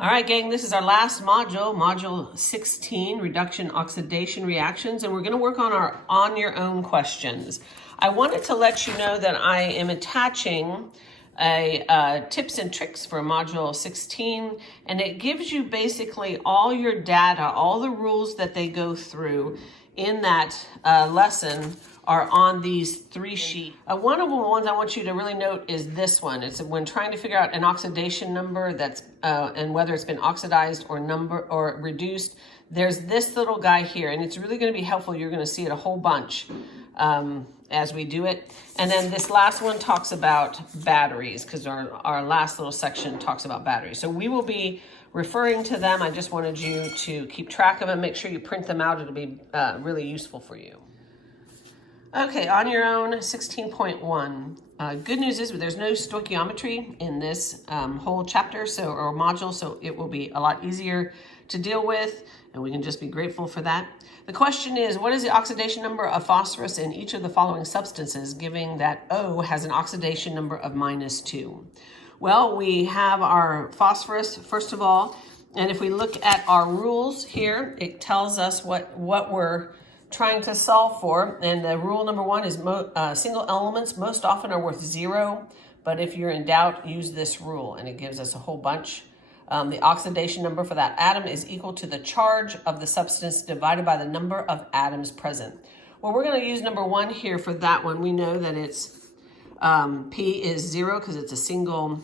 All right, gang, this is our last module, module 16, reduction oxidation reactions, and we're going to work on our on your own questions. I wanted to let you know that I am attaching a tips and tricks for module 16, and it gives you basically all your data, all the rules that they go through in that lesson are on these three sheets. One of the ones I want you to really note is this one. It's when trying to figure out an oxidation number that's and whether it's been oxidized or reduced. There's this little guy here, and it's really going to be helpful. You're going to see it a whole bunch as we do it. And then this last one talks about batteries, because our last little section talks about batteries. So we will be referring to them. I just wanted you to keep track of them. Make sure you print them out. It'll be really useful for you. Okay, on your own, 16.1. Good news is there's no stoichiometry in this whole chapter or module, so it will be a lot easier to deal with, and we can just be grateful for that. The question is, what is the oxidation number of phosphorus in each of the following substances, given that O has an oxidation number of -2? Well, we have our phosphorus, first of all, and if we look at our rules here, it tells us what we're trying to solve for. And the rule number one is single elements most often are worth 0, but if you're in doubt, use this rule, and it gives us a whole bunch. The oxidation number for that atom is equal to the charge of the substance divided by the number of atoms present. Well, we're going to use number one here for that one. We know that it's P is 0 because it's a single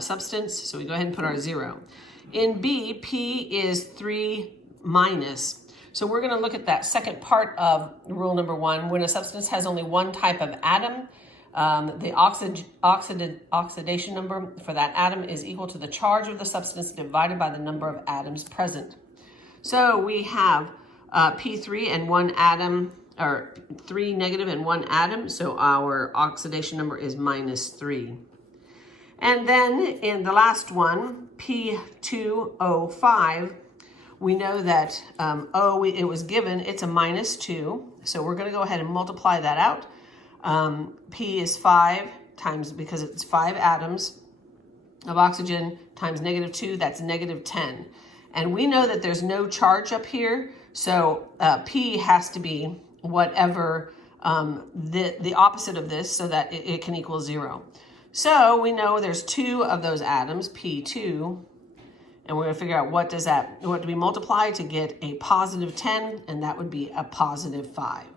substance, so we go ahead and put our 0. In B, P is 3 minus. So we're going to look at that second part of rule number one. When a substance has only one type of atom, the oxidation number for that atom is equal to the charge of the substance divided by the number of atoms present. So we have P3 and one atom, or 3 negative and one atom, so our oxidation number is -3. And then in the last one, P2O5, we know that it was given, it's a -2. So we're going to go ahead and multiply that out. P is 5 times, because it's 5 atoms of oxygen times -2, that's -10. And we know that there's no charge up here. So P has to be whatever the opposite of this, so that it can equal 0. So we know there's 2 of those atoms, P2, and we're going to figure out what do we multiply to get a +10, and that would be a +5.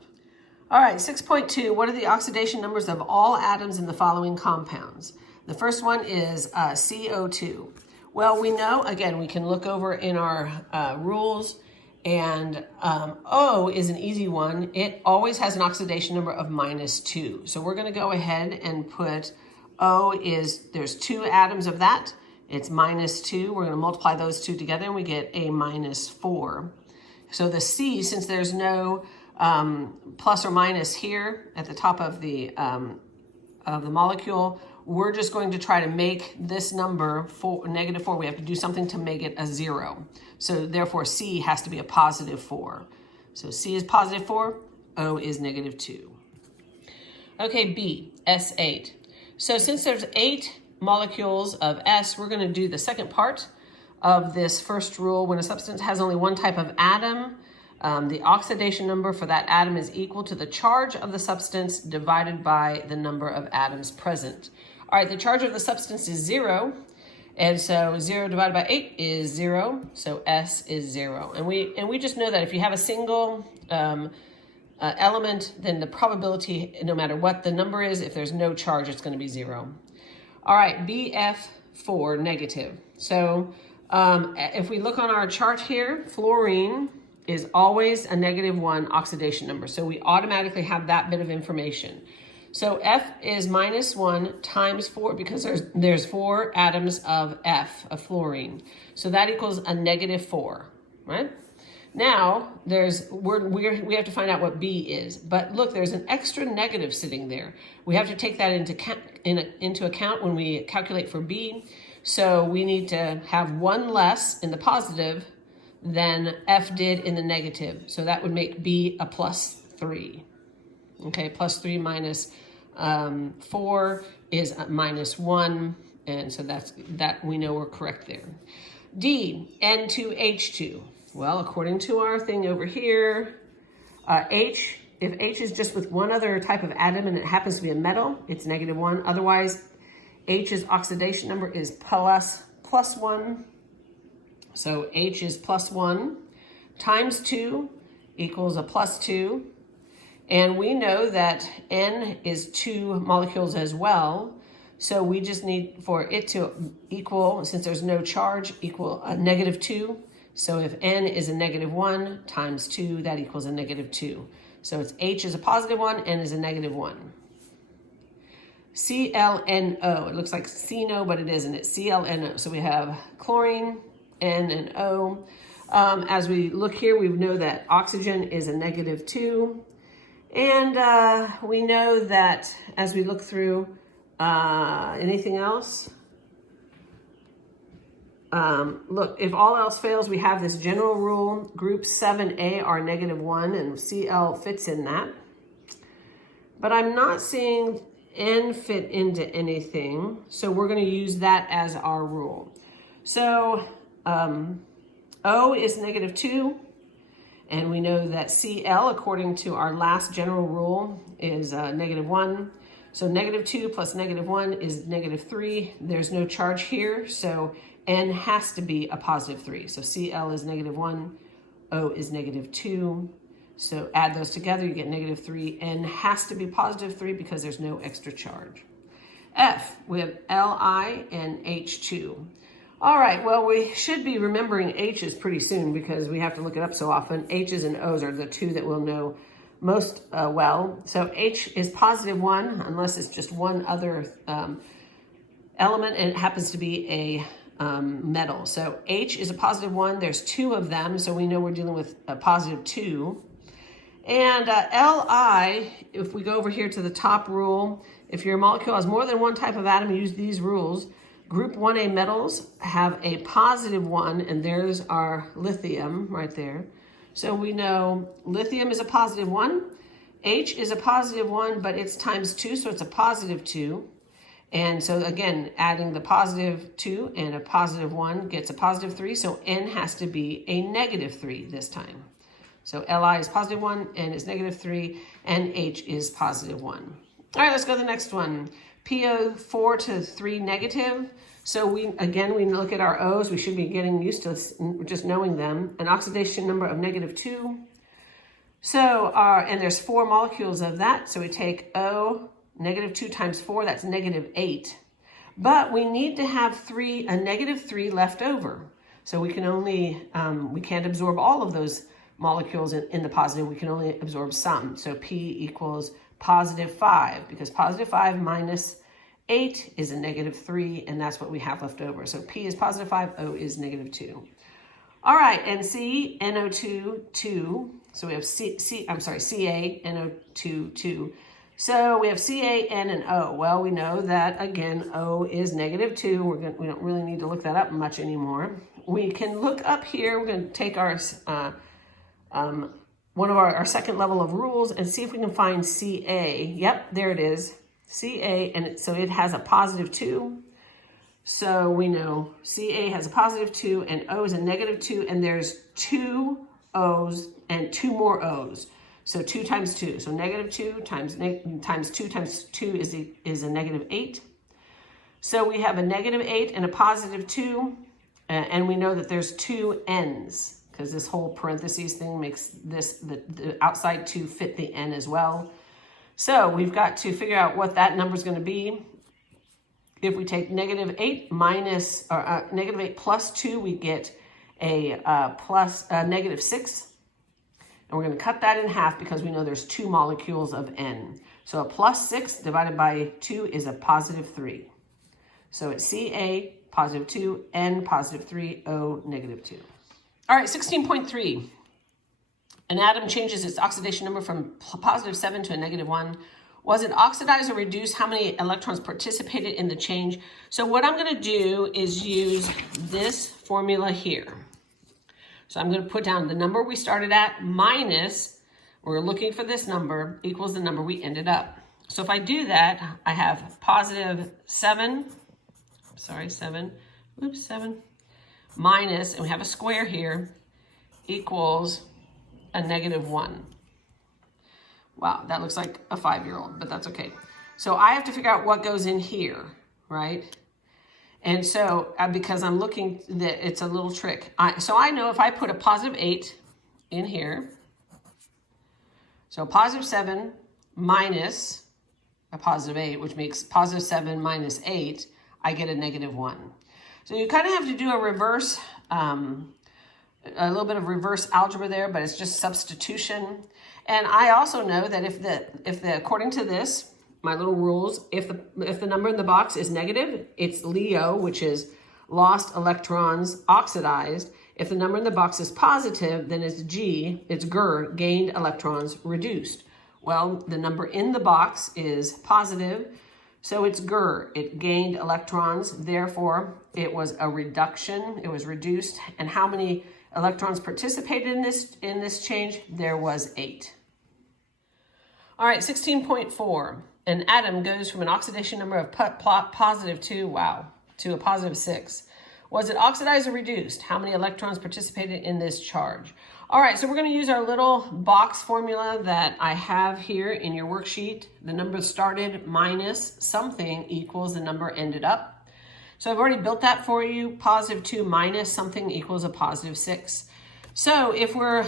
All right, 6.2, what are the oxidation numbers of all atoms in the following compounds? The first one is CO2. Well, we know, again, we can look over in our rules, and O is an easy one. It always has an oxidation number of -2. So we're going to go ahead and put O there's 2 atoms of that. It's -2. We're going to multiply those two together, and we get a -4. So the C, since there's no plus or minus here at the top of the molecule, we're just going to try to make this number -4. We have to do something to make it a 0. So therefore, C has to be a +4. So C is +4, O is -2. Okay, B, S8. So since there's 8 molecules of S, we're going to do the second part of this first rule. When a substance has only one type of atom, the oxidation number for that atom is equal to the charge of the substance divided by the number of atoms present. All right, the charge of the substance is 0, and so 0 divided by 8 is 0, so S is 0. And we just know that if you have a single element, then the probability, no matter what the number is, if there's no charge, it's going to be 0. All right, BF4, negative. So if we look on our chart here, fluorine is always a -1 oxidation number. So we automatically have that bit of information. So F is -1 times 4, because there's 4 atoms of F, of fluorine. So that equals a -4, right? Now, we have to find out what B is. But look, there's an extra negative sitting there. We have to take that into account when we calculate for B. So we need to have 1 less in the positive than F did in the negative. So that would make B a +3. Okay, +3 minus 4 is -1. And so that we know we're correct there. D, N2H2. Well, according to our thing over here, if H is just with one other type of atom and it happens to be a metal, it's -1. Otherwise, H's oxidation number is +1. So H is +1 times 2 equals a +2. And we know that N is 2 molecules as well. So we just need for it to equal, since there's no charge, equal a -2. So if N is a -1 times 2, that equals a -2. So it's H is a +1, N is a -1. ClNO, it looks like CNO, but it isn't. It's ClNO. So we have chlorine, N and O. As we look here, we know that oxygen is a -2. And we know that as we look through, anything else? Look, if all else fails, we have this general rule. Group 7A are -1, and Cl fits in that. But I'm not seeing N fit into anything, so we're going to use that as our rule. So O is -2, and we know that Cl, according to our last general rule, is -1. So -2 plus -1 is -3. There's no charge here, so N has to be a +3. So Cl is -1, O is -2. So add those together, you get -3. N has to be +3 because there's no extra charge. F, we have Li and H2. All right, well, we should be remembering H's pretty soon because we have to look it up so often. H's and O's are the two that we'll know most well. So H is +1 unless it's just one other element and it happens to be a metal. So H is a +1. There's 2 of them, so we know we're dealing with a +2. And Li, if we go over here to the top rule, if your molecule has more than one type of atom, use these rules. Group 1A metals have a +1, and there's our lithium right there. So we know lithium is a +1, H is a +1, but it's times 2, so it's a +2. And so again, adding the +2 and a +1 gets a +3, so N has to be a -3 this time. So Li is +1, N is -3, and H is +1. All right, let's go to the next one. PO4 to 3 negative. So we look at our O's. We should be getting used to just knowing them. An oxidation number of -2. So and there's 4 molecules of that. So we take O, -2 times 4, that's -8. But we need to have a -3 left over. So we can only, we can't absorb all of those molecules in the positive. We can only absorb some. So P equals +5 because +5 minus 8 is a -3, and that's what we have left over. So P is +5, O is -2. All right, and C, NO2, 2. So we have Ca, NO2, 2. So we have Ca, N, and O. Well, we know that, again, O is -2. We don't really need to look that up much anymore. We can look up here. We're going to take our one of our second level of rules and see if we can find Ca. Yep, there it is. Ca, and so it has a +2. So we know Ca has a +2 and O is a -2, and there's 2 O's and 2 more O's. So 2 times 2. So -2 times 2 times 2 is a -8. So we have a -8 and a +2, and we know that there's 2 N's because this whole parentheses thing makes the outside 2 fit the N as well. So we've got to figure out what that number is going to be. If we take -8 minus, or -8 plus 2, we get a -6. And we're going to cut that in half because we know there's 2 molecules of N. So a +6 divided by 2 is a +3. So it's Ca, +2, N, +3, O, -2. All right, 16.3. An atom changes its oxidation number from +7 to a -1. Was it oxidized or reduced? How many electrons participated in the change? So what I'm going to do is use this formula here. So I'm going to put down the number we started at minus, we're looking for this number, equals the number we ended up. So if I do that, I have +7, 7, minus, and we have a square here, equals a -1. Wow, that looks like a 5-year-old, but that's okay. So I have to figure out what goes in here, right? And so, because I'm looking, that it's a little trick. So I know if I put a +8 in here, so +7 minus a +8, which makes +7 minus 8, I get a -1. So you kind of have to do a reverse, a little bit of reverse algebra there, but it's just substitution. And I also know that if the according to this, my little rules, if the number in the box is negative, it's LEO, which is lost electrons oxidized. If the number in the box is positive, then it's G, it's GER, gained electrons reduced. Well, the number in the box is positive, so it's GER, it gained electrons, therefore it was a reduction, it was reduced. And how many electrons participated in this change? There was 8. All right, 16.4. An atom goes from an oxidation number of +2, wow, to a +6. Was it oxidized or reduced? How many electrons participated in this charge? All right, so we're going to use our little box formula that I have here in your worksheet. The number started minus something equals the number ended up. So I've already built that for you. +2 minus something equals a +6. So if we're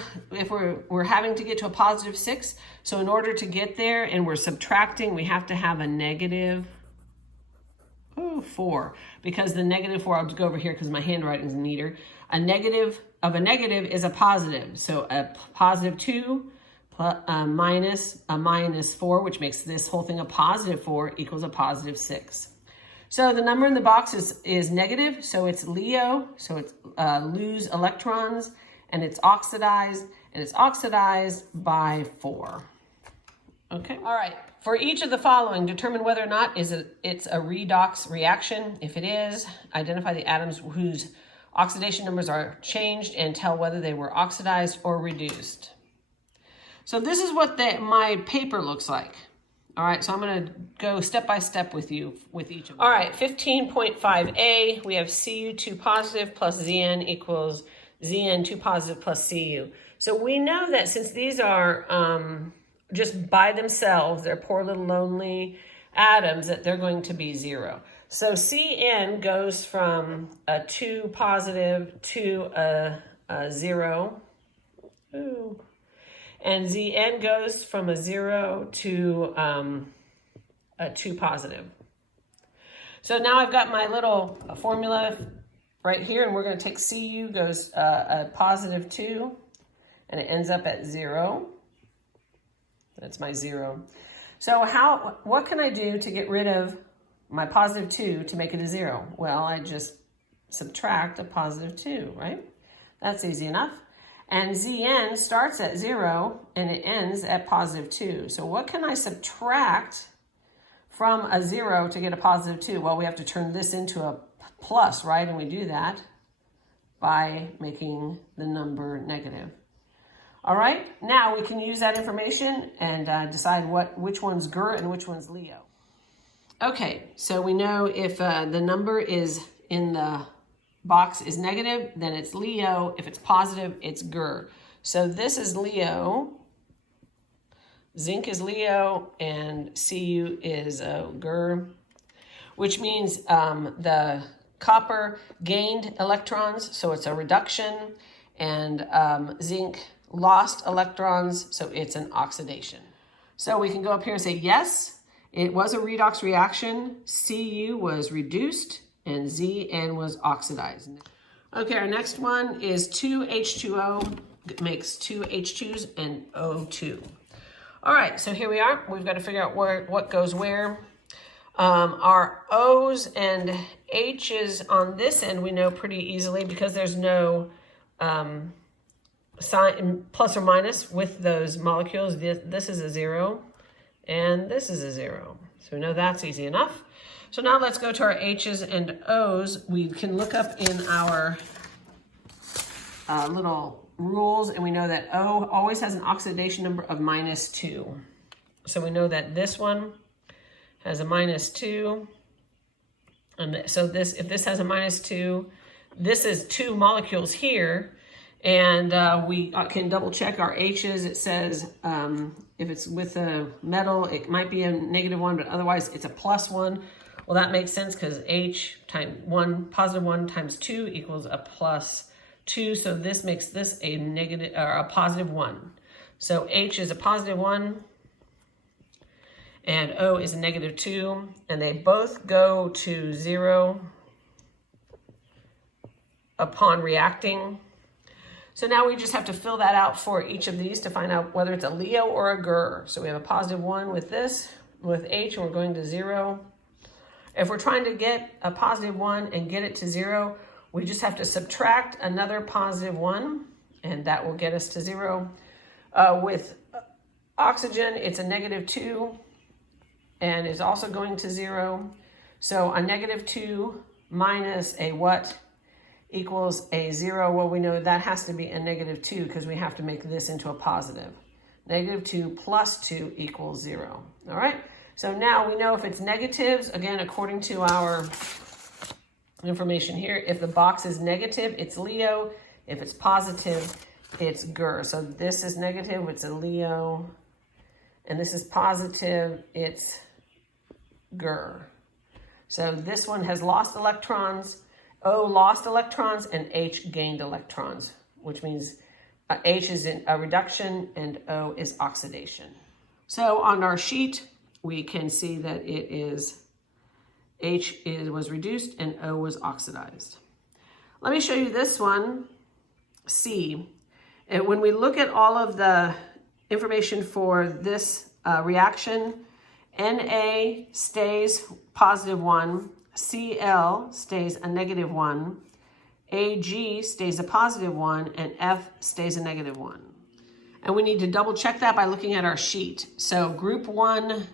having to get to a +6, so in order to get there and we're subtracting, we have to have a -4, because the -4, I'll just go over here because my handwriting is neater. A negative of a negative is a positive. So a +2 minus a -4, which makes this whole thing a +4, equals a +6. So the number in the box is negative, so it's LEO, so it's lose electrons, and it's oxidized by 4. Okay, all right. For each of the following, determine whether or not it's a redox reaction. If it is, identify the atoms whose oxidation numbers are changed and tell whether they were oxidized or reduced. So this is what my paper looks like. All right, so I'm going to go step by step with you with each of them. All right, 15.5a, we have Cu2 positive plus Zn equals Zn2 positive plus Cu. So we know that since these are just by themselves, they're poor little lonely atoms, that they're going to be 0. So Cn goes from a 2 positive to a 0. Ooh. And Zn goes from a 0 to a 2 positive. So now I've got my little formula right here, and we're going to take Cu goes a +2, and it ends up at 0. That's my 0. So what can I do to get rid of my +2 to make it a 0? Well, I just subtract a +2, right? That's easy enough. And Zn starts at 0 and it ends at +2. So what can I subtract from a 0 to get a +2? Well, we have to turn this into a plus, right? And we do that by making the number negative. All right, now we can use that information and decide which one's GER and which one's LEO. Okay, so we know if the number is in the box is negative, then it's LEO. If it's positive, it's GER. So this is LEO, zinc is LEO, and Cu is GER, which means the copper gained electrons, so it's a reduction, and zinc lost electrons, so it's an oxidation. So we can go up here and say, yes, it was a redox reaction. Cu was reduced and Zn was oxidized. Okay, our next one is 2H2O. It makes 2 H2s and O2. All right, so here we are. We've got to figure out what goes where. Our O's and H's on this end we know pretty easily because there's no sign plus or minus with those molecules. This is a 0 and this is a 0. So we know that's easy enough. So now let's go to our H's and O's. We can look up in our little rules, and we know that O always has an oxidation number of -2. So we know that this one has a -2. And so if this has a -2, this is 2 molecules here, and we can double check our H's. It says if it's with a metal, it might be a -1, but otherwise it's a +1. Well, that makes sense because H times 1, +1 times 2 equals a +2. So this makes this a negative or a +1. So H is a +1 and O is a -2, and they both go to 0 upon reacting. So now we just have to fill that out for each of these to find out whether it's a LEO or a GER. So we have a +1 with this, with H, and we're going to 0. If we're trying to get a +1 and get it to 0, we just have to subtract another +1, and that will get us to 0. With oxygen, it's a -2, and is also going to 0. So a -2 minus a what equals a 0. Well, we know that has to be a -2 because we have to make this into a positive. -2 plus 2 equals 0. All right. So now we know if it's negatives, again, according to our information here, if the box is negative, it's LEO. If it's positive, it's GER. So this is negative, it's a LEO. And this is positive, it's GER. So this one has lost electrons, O lost electrons, and H gained electrons, which means H is in a reduction and O is oxidation. So on our sheet, we can see that it is was reduced and O was oxidized. Let me show you this one, C. And when we look at all of the information for this reaction, Na stays +1, Cl stays a -1, Ag stays a +1, and F stays a -1. And we need to double check that by looking at our sheet. So group 1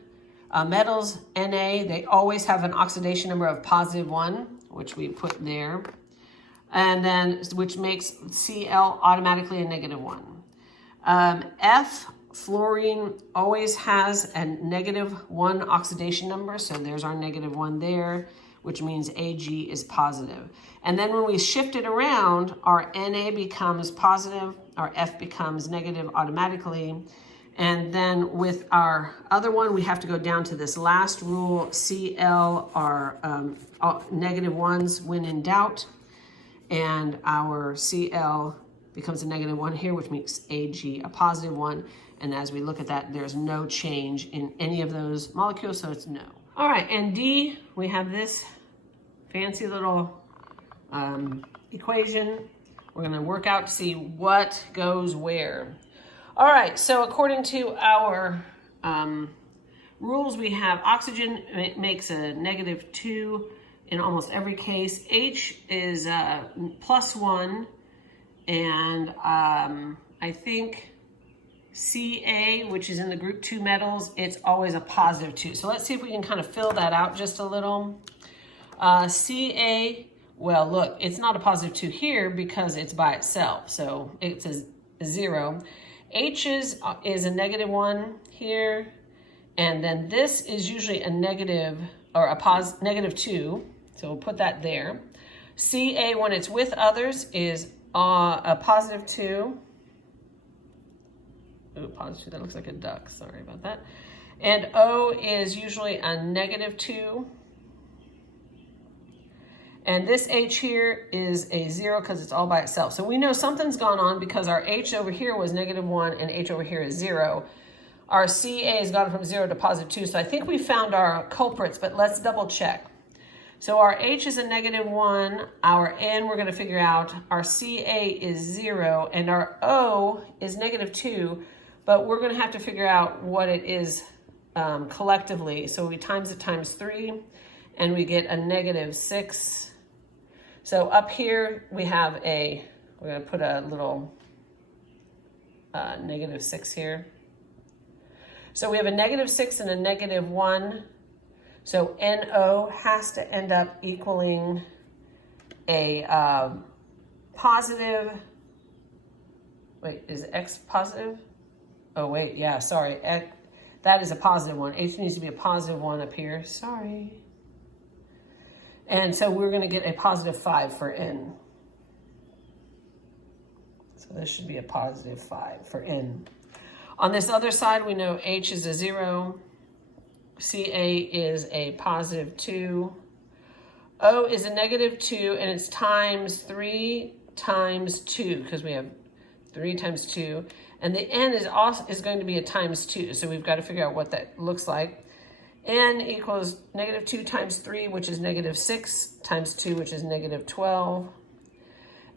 metals, Na, they always have an oxidation number of +1, which we put there. And then, which makes Cl automatically a -1. F, fluorine, always has a -1 oxidation number. So there's our -1 there, which means Ag is positive. And then when we shift it around, our Na becomes positive, our F becomes negative automatically. And then with our other one, we have to go down to this last rule. Cl are -1s when in doubt. And our Cl becomes a -1 here, which makes Ag a +1. And as we look at that, there's no change in any of those molecules, so it's no. All right, and D, we have this fancy little equation. We're gonna work out to see what goes where. All right, so according to our rules, we have oxygen makes a -2 in almost every case. H is +1, and I think Ca, which is in the group 2 metals, it's always a +2. So let's see if we can kind of fill that out just a little. Ca, well, look, it's not a +2 here because it's by itself, so it's a 0. H is a -1 here, and then this is usually a negative or a -2, so we'll put that there. Ca, when it's with others, is a +2. Ooh, +2, that looks like a duck, sorry about that. And O is usually a -2. And this H here is a 0 because it's all by itself. So we know something's gone on because our H over here was -1 and H over here is 0. Our Ca has gone from 0 to +2. So I think we found our culprits, but let's double check. So our H is a -1, our N we're going to figure out, our Ca is 0, and our O is -2, but we're going to have to figure out what it is collectively. So we times it times 3, and we get a -6. So up here we have we're going to put a little -6 here. So we have a -6 and a -1. So NO has to end up equaling a positive, wait, is X positive? Oh wait, yeah, sorry. That is a +1. H needs to be a +1 up here, sorry. And so we're gonna get a +5 for N. So this should be a positive 5 for N. On this other side, we know H is a 0. Ca is a positive 2. O is a negative 2, and it's times 3 times 2, because we have 3 times 2. And the N is going to be a times 2, so we've got to figure out what that looks like. N equals negative 2 times 3, which is negative 6, times 2, which is negative 12.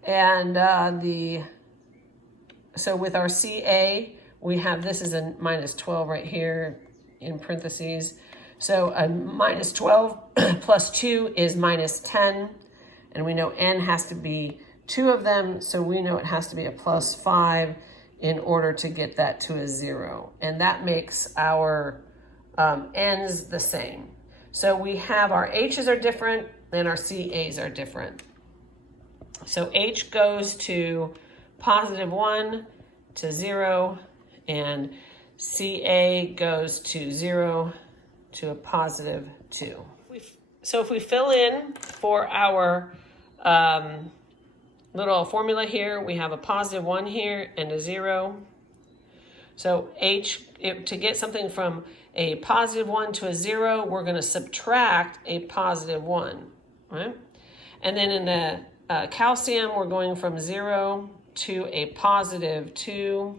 And so with our Ca, we have this is a minus 12 right here in parentheses. So a minus 12 plus 2 is minus 10. And we know N has to be 2 of them, so we know it has to be a plus 5 in order to get that to a 0. And that makes our N's the same. So we have our H's are different and our CA's are different. So H goes to positive 1 to 0, and CA goes to 0 to a positive 2. So if we fill in for our little formula here, we have a positive 1 here and a 0. So to get something from a positive 1 to a 0, we're going to subtract a positive 1, right? And then in the calcium, we're going from 0 to a positive 2.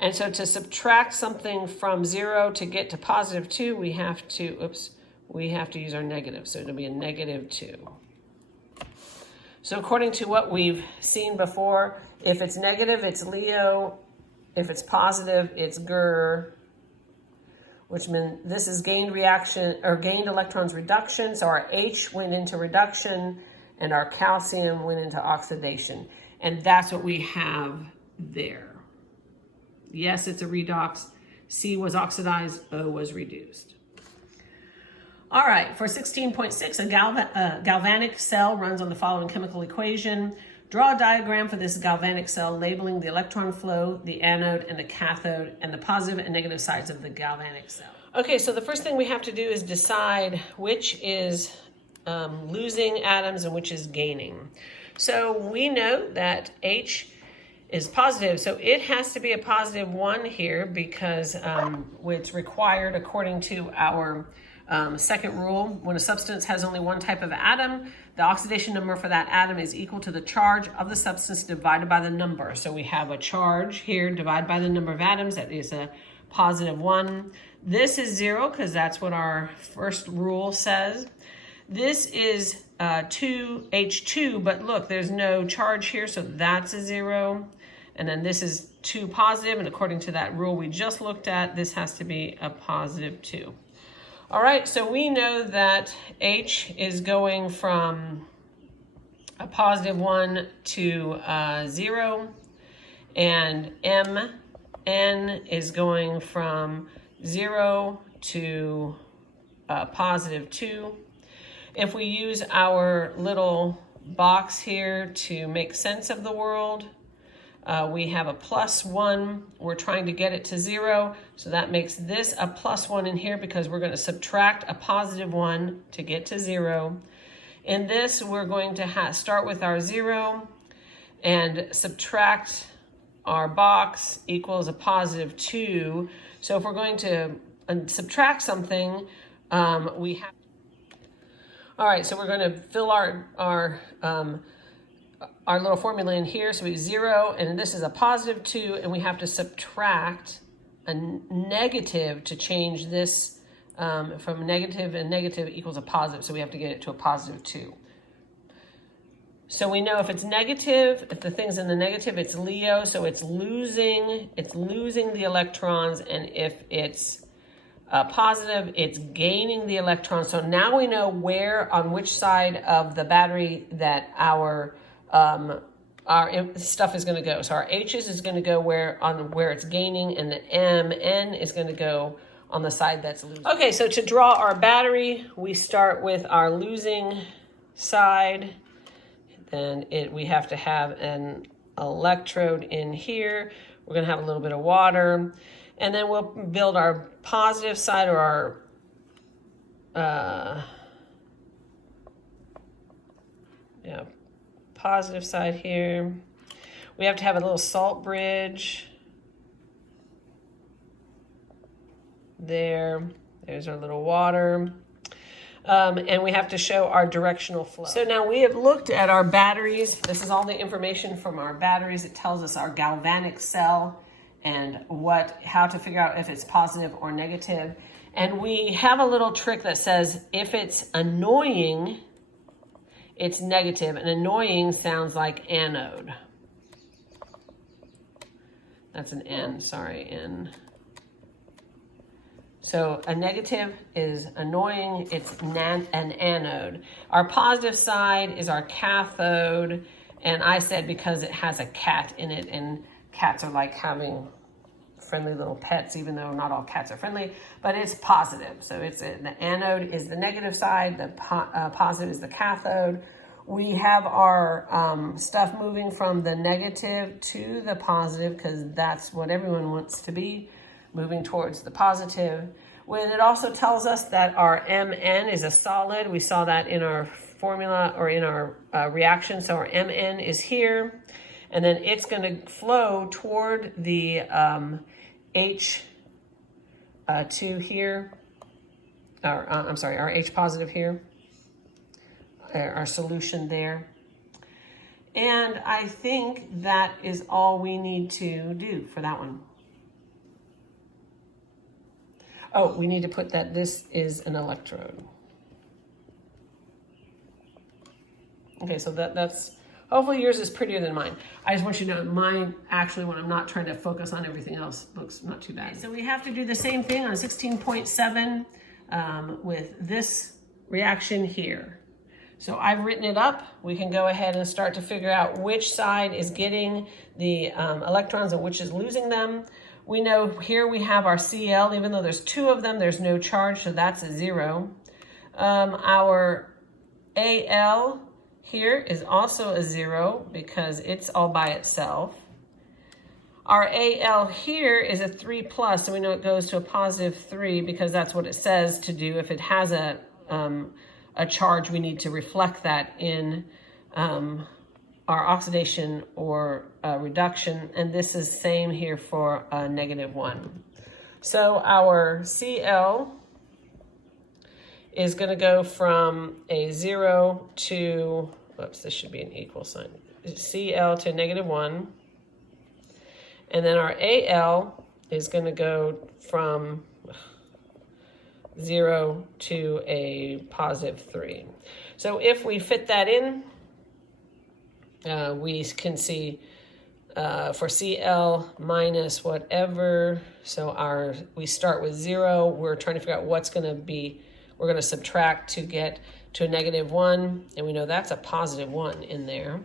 And so to subtract something from 0 to get to positive 2, we have to use our negative. So it'll be a negative 2. So according to what we've seen before, if it's negative, it's Leo. If it's positive, it's Ger, which means this is gained reaction or gained electrons reduction. So our H went into reduction and our calcium went into oxidation. And that's what we have there. Yes, it's a redox. C was oxidized, O was reduced. All right, for 16.6, a galvanic cell runs on the following chemical equation. Draw a diagram for this galvanic cell labeling the electron flow, the anode and the cathode, and the positive and negative sides of the galvanic cell. Okay, so the first thing we have to do is decide which is losing atoms and which is gaining. So we know that H is positive, so it has to be a positive 1 here because it's required according to our second rule. When a substance has only one type of atom, the oxidation number for that atom is equal to the charge of the substance divided by the number. So we have a charge here divided by the number of atoms. That is a positive 1. This is 0 because that's what our first rule says. This is 2H2, but look, there's no charge here, so that's a 0. And then this is 2 positive, and according to that rule we just looked at, this has to be a positive 2. All right, so we know that H is going from a positive 1 to 0, and N is going from 0 to positive 2. If we use our little box here to make sense of the world, we have a plus 1. We're trying to get it to 0. So that makes this a plus 1 in here because we're going to subtract a positive 1 to get to 0. In this, we're going to start with our 0 and subtract our box equals a positive 2. So if we're going to subtract something, we have... All right, so we're going to fill our little formula in here. So we 0, and this is a positive 2, and we have to subtract a negative to change this from negative, and negative equals a positive. So we have to get it to a positive 2. So we know if it's negative, if the thing's in the negative, it's Leo, so it's losing the electrons, and if it's positive, it's gaining the electrons. So now we know on which side of the battery that our stuff is going to go. So our H's is going to go where it's gaining, and the N is going to go on the side that's losing. Okay, so to draw our battery, we start with our losing side. Then we have to have an electrode in here. We're going to have a little bit of water. And then we'll build our positive side, or our positive side here. We have to have a little salt bridge. There's our little water. And we have to show our directional flow. So now we have looked at our batteries. This is all the information from our batteries. It tells us our galvanic cell and how to figure out if it's positive or negative. And we have a little trick that says if it's annoying, it's negative. And annoying sounds like anode. That's an N, sorry, N. So a negative is annoying, it's an anode. Our positive side is our cathode, and I said because it has a cat in it, and cats are like having friendly little pets, even though not all cats are friendly, but it's positive. So the anode is the negative side, the positive is the cathode. We have our stuff moving from the negative to the positive because that's what everyone wants to be, moving towards the positive. When it also tells us that our Mn is a solid, we saw that in our formula or in our reaction. So our Mn is here, and then it's going to flow toward the H2 here, our H positive here, our solution there. And I think that is all we need to do for that one. Oh, we need to put that this is an electrode. Okay, so that's, hopefully yours is prettier than mine. I just want you to know mine, actually, when I'm not trying to focus on everything else, looks not too bad. Okay, so we have to do the same thing on 16.7 with this reaction here. So I've written it up. We can go ahead and start to figure out which side is getting the electrons and which is losing them. We know here we have our Cl, even though there's two of them, there's no charge, so that's a 0. Our Al here is also a 0 because it's all by itself. Our Al here is a 3+, so we know it goes to a positive 3 because that's what it says to do. If it has a charge, we need to reflect that in our oxidation or reduction, and this is same here for -1. So our Cl is going to go from a 0 to, whoops, this should be an equal sign, Cl to -1, and then our Al is going to go from 0 to a positive 3. So if we fit that in, we can see for Cl minus whatever, so we start with 0, we're trying to figure out what's going to be, we're going to subtract to get to a -1, and we know that's a positive 1 in there.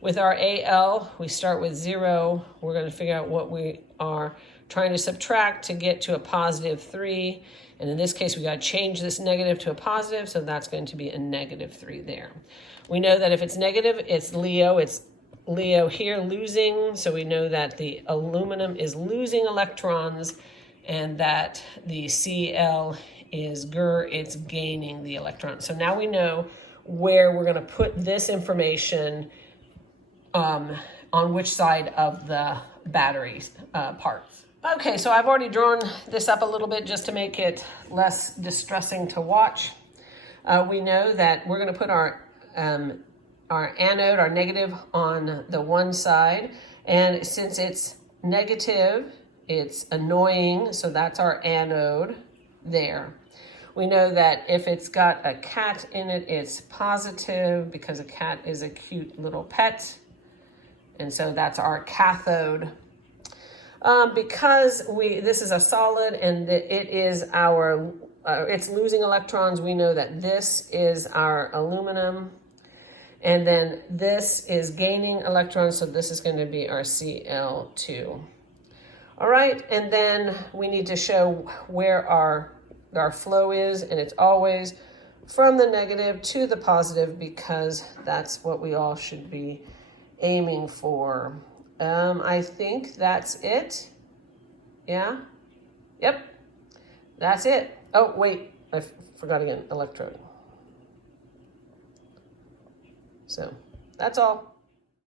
With our Al, we start with 0, we're going to figure out what we are trying to subtract to get to a positive 3, and in this case we got to change this negative to a positive, so that's going to be a -3 there. We know that if it's negative, it's Leo here losing, so we know that the aluminum is losing electrons and that the Cl is it's gaining the electrons. So now we know where we're going to put this information on which side of the battery parts. Okay, so I've already drawn this up a little bit just to make it less distressing to watch. We know that we're going to put our anode, our negative, on the one side, and since it's negative, it's annoying, so that's our anode there. We know that if it's got a cat in it, it's positive because a cat is a cute little pet, and so that's our cathode. Because this is a solid and it is it's losing electrons, we know that this is our aluminum, and then this is gaining electrons, so this is going to be our Cl2. All right, and then we need to show where our flow is, and it's always from the negative to the positive because that's what we all should be aiming for. I think that's it. Yeah? Yep. That's it. Oh, wait. I forgot again. Electrode. So, that's all.